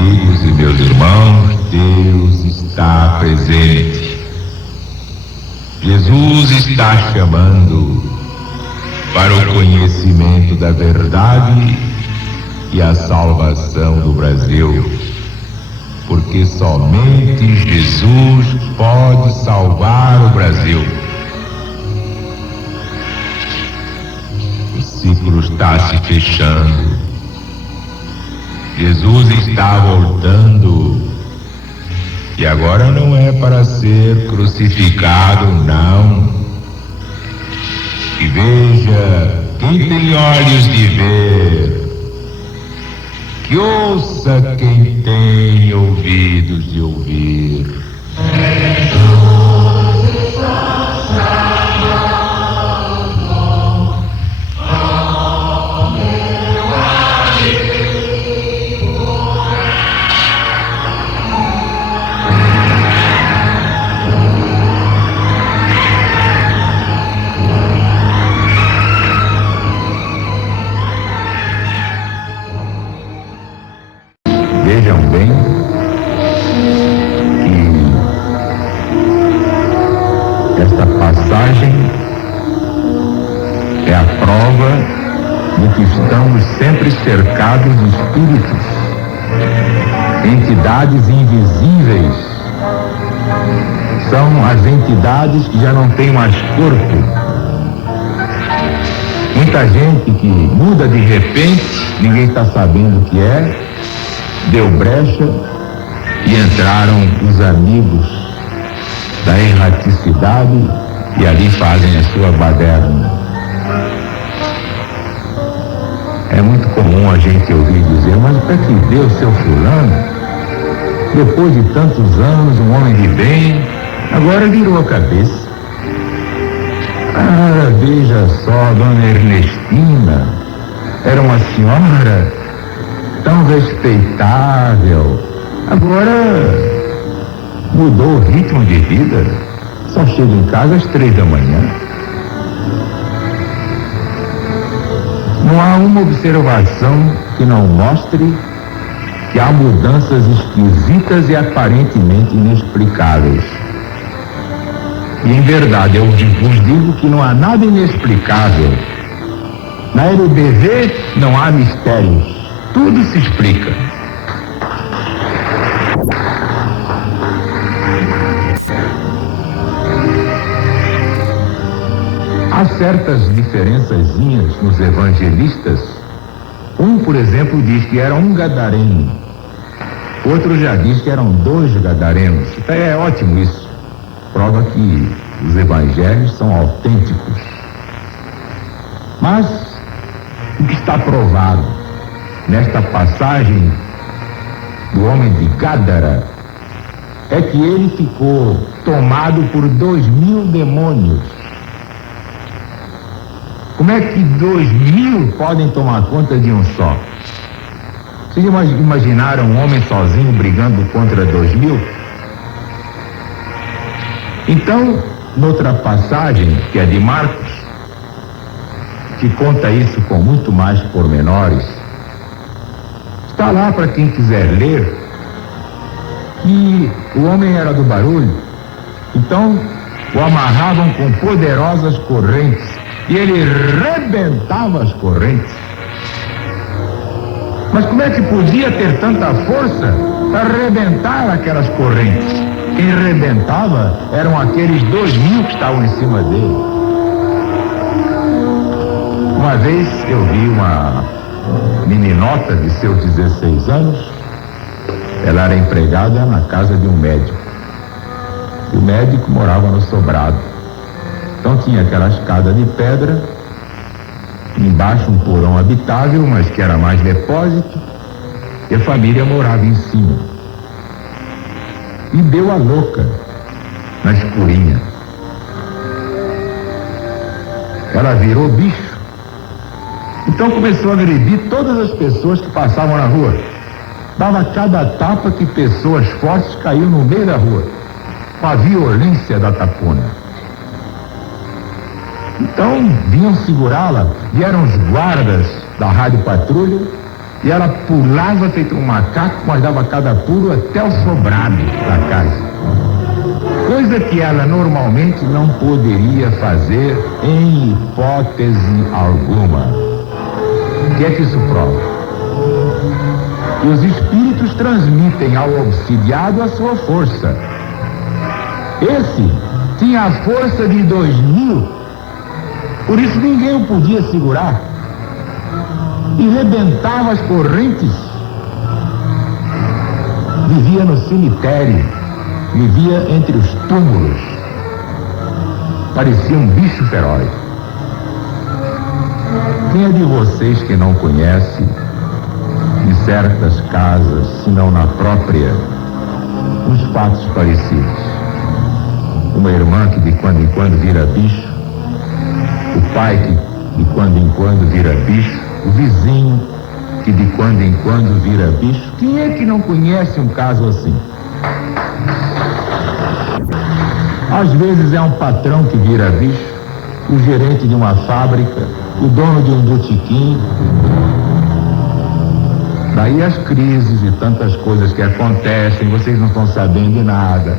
amigos e meus irmãos, Deus está presente. Jesus está chamando para o conhecimento da verdade e a salvação do Brasil, porque somente Jesus pode salvar o Brasil. O ciclo está se fechando. Jesus está voltando. E agora não é para ser crucificado, não. E veja, quem tem olhos de ver, que ouça quem tem ouvidos de ouvir. Vejam bem que esta passagem é a prova de que estamos sempre cercados de espíritos, entidades invisíveis. São as entidades que já não têm mais corpo. Muita gente que muda de repente, ninguém está sabendo o que é. Deu brecha e entraram os amigos da erraticidade e ali fazem a sua baderna. É muito comum a gente ouvir dizer, mas para que Deus, seu fulano, depois de tantos anos, um homem de bem, agora virou a cabeça. Ah, veja só, dona Ernestina, era uma senhora tão respeitável, agora mudou o ritmo de vida, só chega em casa às 3 da manhã. Não há uma observação que não mostre que há mudanças esquisitas e aparentemente inexplicáveis. E em verdade eu vos digo que não há nada inexplicável. Na LBV não há mistérios. Tudo se explica. Há certas diferençazinhas nos evangelistas. Um, por exemplo, diz que era um gadareno. Outro já diz que eram 2 gadarenos. Então é ótimo isso. Prova que os evangelhos são autênticos. Mas o que está provado nesta passagem do homem de Gádara é que ele ficou tomado por 2.000 demônios. Como é que 2.000 podem tomar conta de um só? Vocês imaginaram um homem sozinho brigando contra 2.000? Então, noutra passagem, que é de Marcos, que conta isso com muito mais pormenores, está lá para quem quiser ler, que o homem era do barulho, então o amarravam com poderosas correntes e ele rebentava as correntes. Mas como é que podia ter tanta força para arrebentar aquelas correntes? Quem rebentava eram aqueles 2.000 que estavam em cima dele. Uma vez eu vi uma meninota de seus 16 anos, ela era empregada na casa de um médico. E o médico morava no sobrado. Então tinha aquela escada de pedra, embaixo um porão habitável, mas que era mais depósito, e a família morava em cima. E deu a louca na escurinha. Ela virou bicho. Então começou a agredir todas as pessoas que passavam na rua. Dava cada tapa que pessoas fortes caíam no meio da rua, com a violência da tapona. Então vinham segurá-la, vieram os guardas da rádio patrulha E ela pulava feito um macaco, mas dava cada pulo até o sobrado da casa. Coisa que ela normalmente não poderia fazer em hipótese alguma. O que é que isso prova? Que os espíritos transmitem ao obsidiado a sua força. Esse tinha a força de 2000, por isso ninguém o podia segurar. E rebentava as correntes. Vivia no cemitério, vivia entre os túmulos. Parecia um bicho feroz. Quem é de vocês que não conhece em certas casas, se não na própria, uns fatos parecidos? Uma irmã que de quando em quando vira bicho, o pai que de quando em quando vira bicho, o vizinho que de quando em quando vira bicho. Quem é que não conhece um caso assim? Às vezes é um patrão que vira bicho, o gerente de uma fábrica, o dono de um botequim. Daí as crises e tantas coisas que acontecem, vocês não estão sabendo de nada.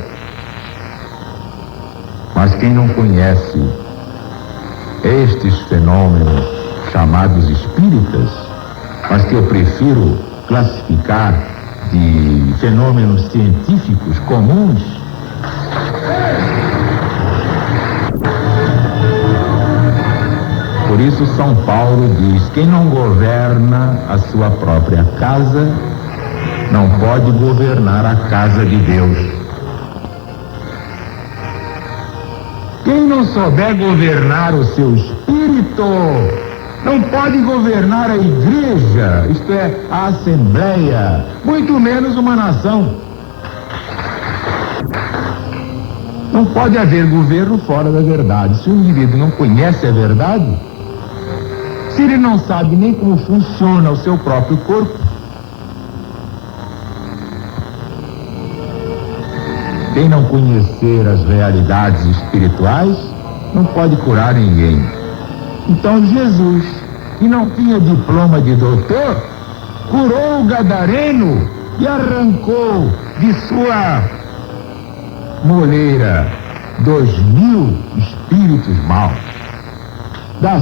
Mas quem não conhece estes fenômenos chamados espíritas, mas que eu prefiro classificar de fenômenos científicos comuns, por isso São Paulo diz: quem não governa a sua própria casa, não pode governar a casa de Deus. Quem não souber governar o seu espírito, não pode governar a igreja, isto é, a assembleia, muito menos uma nação. Não pode haver governo fora da verdade. Se o indivíduo não conhece a verdade, se ele não sabe nem como funciona o seu próprio corpo, quem não conhecer as realidades espirituais não pode curar ninguém. Então Jesus, que não tinha diploma de doutor, curou o gadareno e arrancou de sua moleira 2000 espíritos maus. Da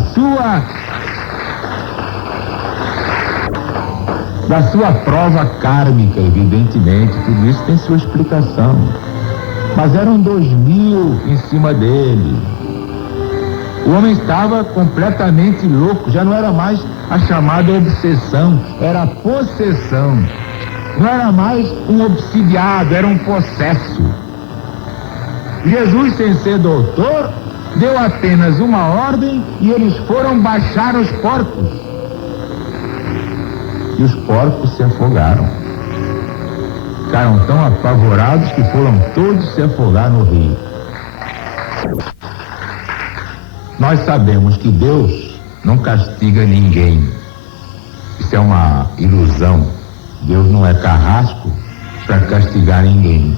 sua prova kármica, evidentemente, tudo isso tem sua explicação. Mas eram 2000 em cima dele. O homem estava completamente louco, já não era mais a chamada obsessão, era a possessão. Não era mais um obsidiado, era um possesso. Jesus, sem ser doutor, deu apenas uma ordem e eles foram baixar os porcos. E os porcos se afogaram. Ficaram tão apavorados que foram todos se afogar no rio. Nós sabemos que Deus não castiga ninguém. Isso é uma ilusão. Deus não é carrasco para castigar ninguém.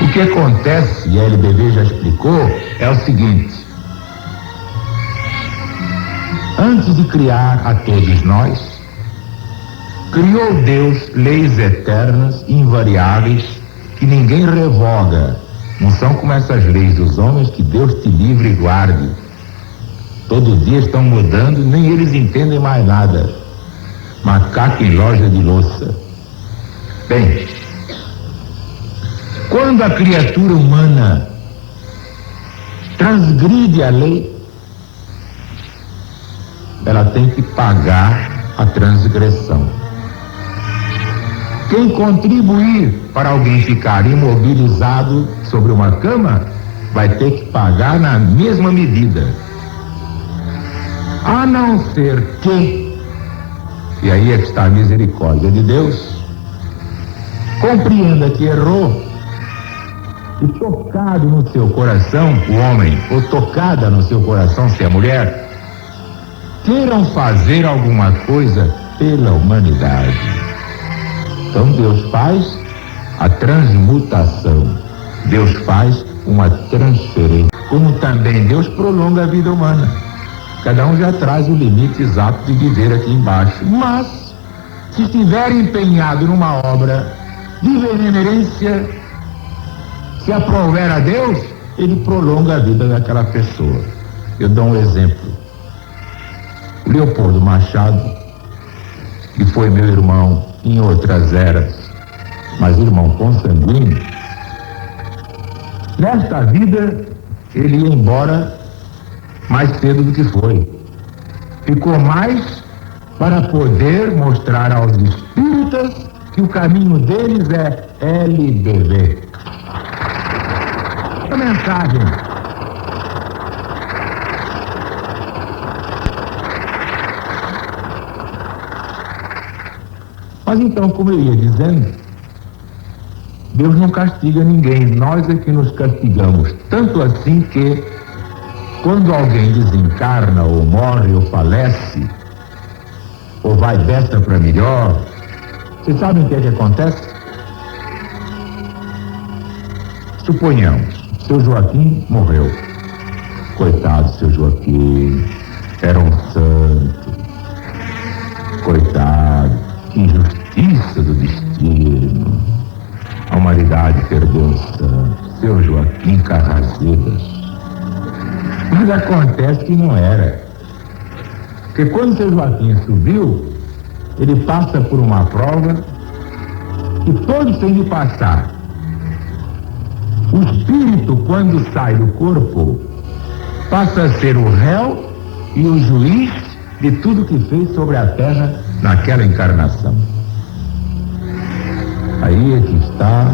O que acontece, e a LBV já explicou, é o seguinte: antes de criar a todos nós, criou Deus leis eternas, invariáveis, que ninguém revoga. Não são como essas leis dos homens que Deus te livre e guarde. Todo dia estão mudando, nem eles entendem mais nada. Macaco em loja de louça. Bem, quando a criatura humana transgride a lei, ela tem que pagar a transgressão. Quem contribuir para alguém ficar imobilizado sobre uma cama, vai ter que pagar na mesma medida. A não ser que, e aí é que está a misericórdia de Deus, compreenda que errou e tocado no seu coração, o homem, ou tocada no seu coração, se é mulher, queiram fazer alguma coisa pela humanidade. Então Deus faz a transmutação, Deus faz uma transferência, como também Deus prolonga a vida humana. Cada um já traz o limite exato de viver aqui embaixo, mas se estiver empenhado numa obra de benemerência, se aprover a Deus, ele prolonga a vida daquela pessoa. Eu dou um exemplo. O Leopoldo Machado, que foi meu irmão em outras eras, mas irmão consanguíneo, nesta vida ele ia embora mais cedo do que foi. Ficou mais para poder mostrar aos espíritas que o caminho deles é LBV. A mensagem. Mas então, como eu ia dizendo, Deus não castiga ninguém, nós é que nos castigamos. Tanto assim que, quando alguém desencarna, ou morre, ou falece, ou vai desta para melhor, vocês sabem o que é que acontece? Suponhamos, seu Joaquim morreu. Coitado, seu Joaquim, era um santo. Coitado, que injustiça do destino. A humanidade perdeu um santo, seu Joaquim Carrazedas. Mas acontece que não era. Porque quando seu Joaquim subiu, ele passa por uma prova que todos têm de passar. O espírito, quando sai do corpo, passa a ser o réu e o juiz de tudo que fez sobre a terra naquela encarnação. Aí é que está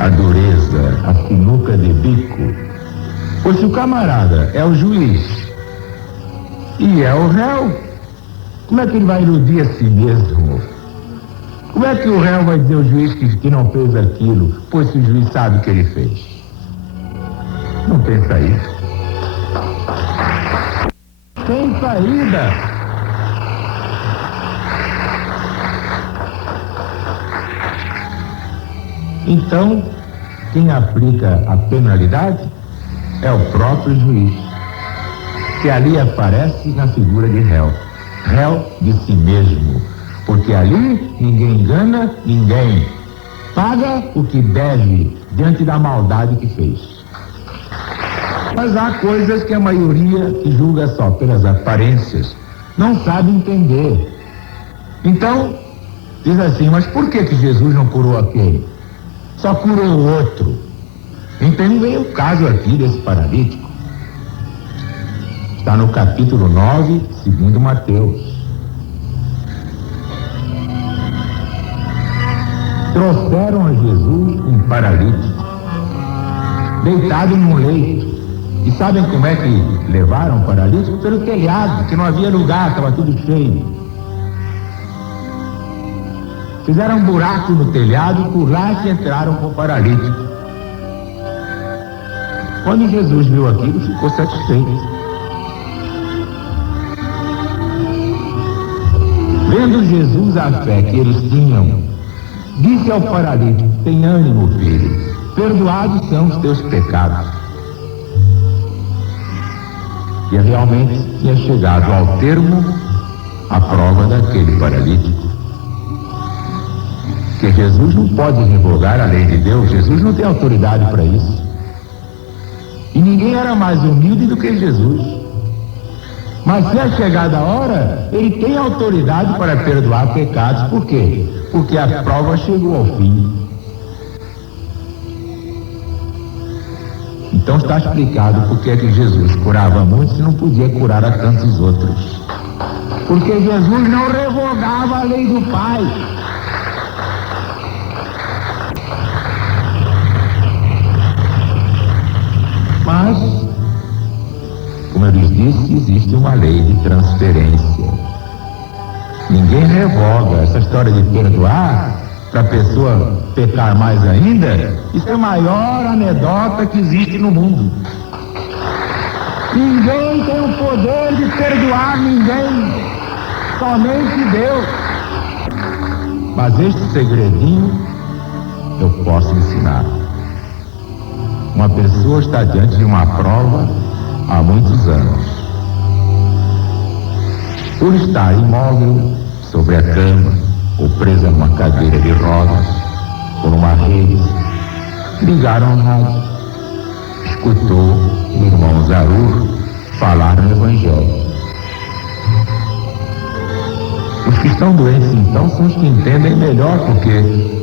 a dureza, a sinuca de bico. Pois se o camarada é o juiz e é o réu, como é que ele vai iludir a si mesmo? Como é que o réu vai dizer ao juiz que não fez aquilo, pois se o juiz sabe o que ele fez? Não pensa isso. Sem saída. Então, quem aplica a penalidade é o próprio juiz, que ali aparece na figura de réu. Réu de si mesmo, porque ali ninguém engana ninguém. Paga o que deve diante da maldade que fez. Mas há coisas que a maioria, que julga só pelas aparências, não sabe entender. Então, diz assim, mas por que Jesus não curou aquele? Só curou o outro. Então vem o caso aqui desse paralítico. Está no capítulo 9, segundo Mateus. Trouxeram a Jesus um paralítico, deitado num leito. E sabem como é que levaram o paralítico? Pelo telhado, que não havia lugar, estava tudo cheio. Fizeram um buraco no telhado e por lá que entraram com o paralítico. Quando Jesus viu aquilo, ficou satisfeito. Vendo Jesus a fé que eles tinham, disse ao paralítico, tem ânimo, filho, perdoados são os teus pecados. E realmente tinha chegado ao termo a prova daquele paralítico. Porque Jesus não pode revogar a lei de Deus, Jesus não tem autoridade para isso. E ninguém era mais humilde do que Jesus. Mas se é chegada a hora, ele tem autoridade para perdoar pecados. Por quê? Porque a prova chegou ao fim. Então está explicado por que Jesus curava muitos e não podia curar a tantos outros. Porque Jesus não revogava a lei do Pai. Mas, como eu lhes disse, existe uma lei de transferência. Ninguém revoga. Essa história de perdoar para a pessoa pecar mais ainda, isso é a maior anedota que existe no mundo. Ninguém tem o poder de perdoar ninguém, somente Deus. Mas este segredinho eu posso ensinar. Uma pessoa está diante de uma prova há muitos anos. Por estar imóvel sobre a cama, ou presa numa cadeira de rodas, ou numa rede, ligaram ao rádio. Escutou o irmão Zarur falar no Evangelho. Os que estão doentes, então, são os que entendem melhor, porque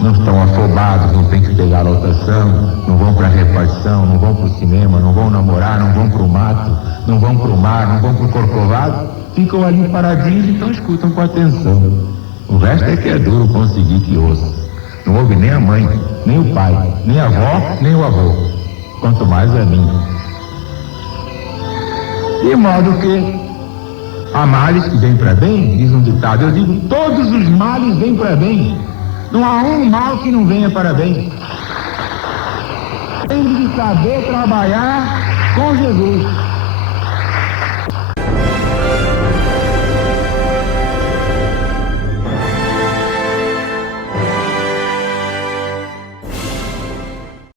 não estão afobados, não tem que pegar lotação, não vão para a repartição, não vão para o cinema, não vão namorar, não vão para o mato, não vão para o mar, não vão para o corcovado, ficam ali paradinhos, então escutam com atenção. O resto é que é duro conseguir que ouça. Não ouve nem a mãe, nem o pai, nem a avó, nem o avô, quanto mais a mim. De modo que há males que vêm para bem, diz um ditado. Eu digo, todos os males vêm para bem. Não há um mal que não venha para bem. Tem de saber trabalhar com Jesus.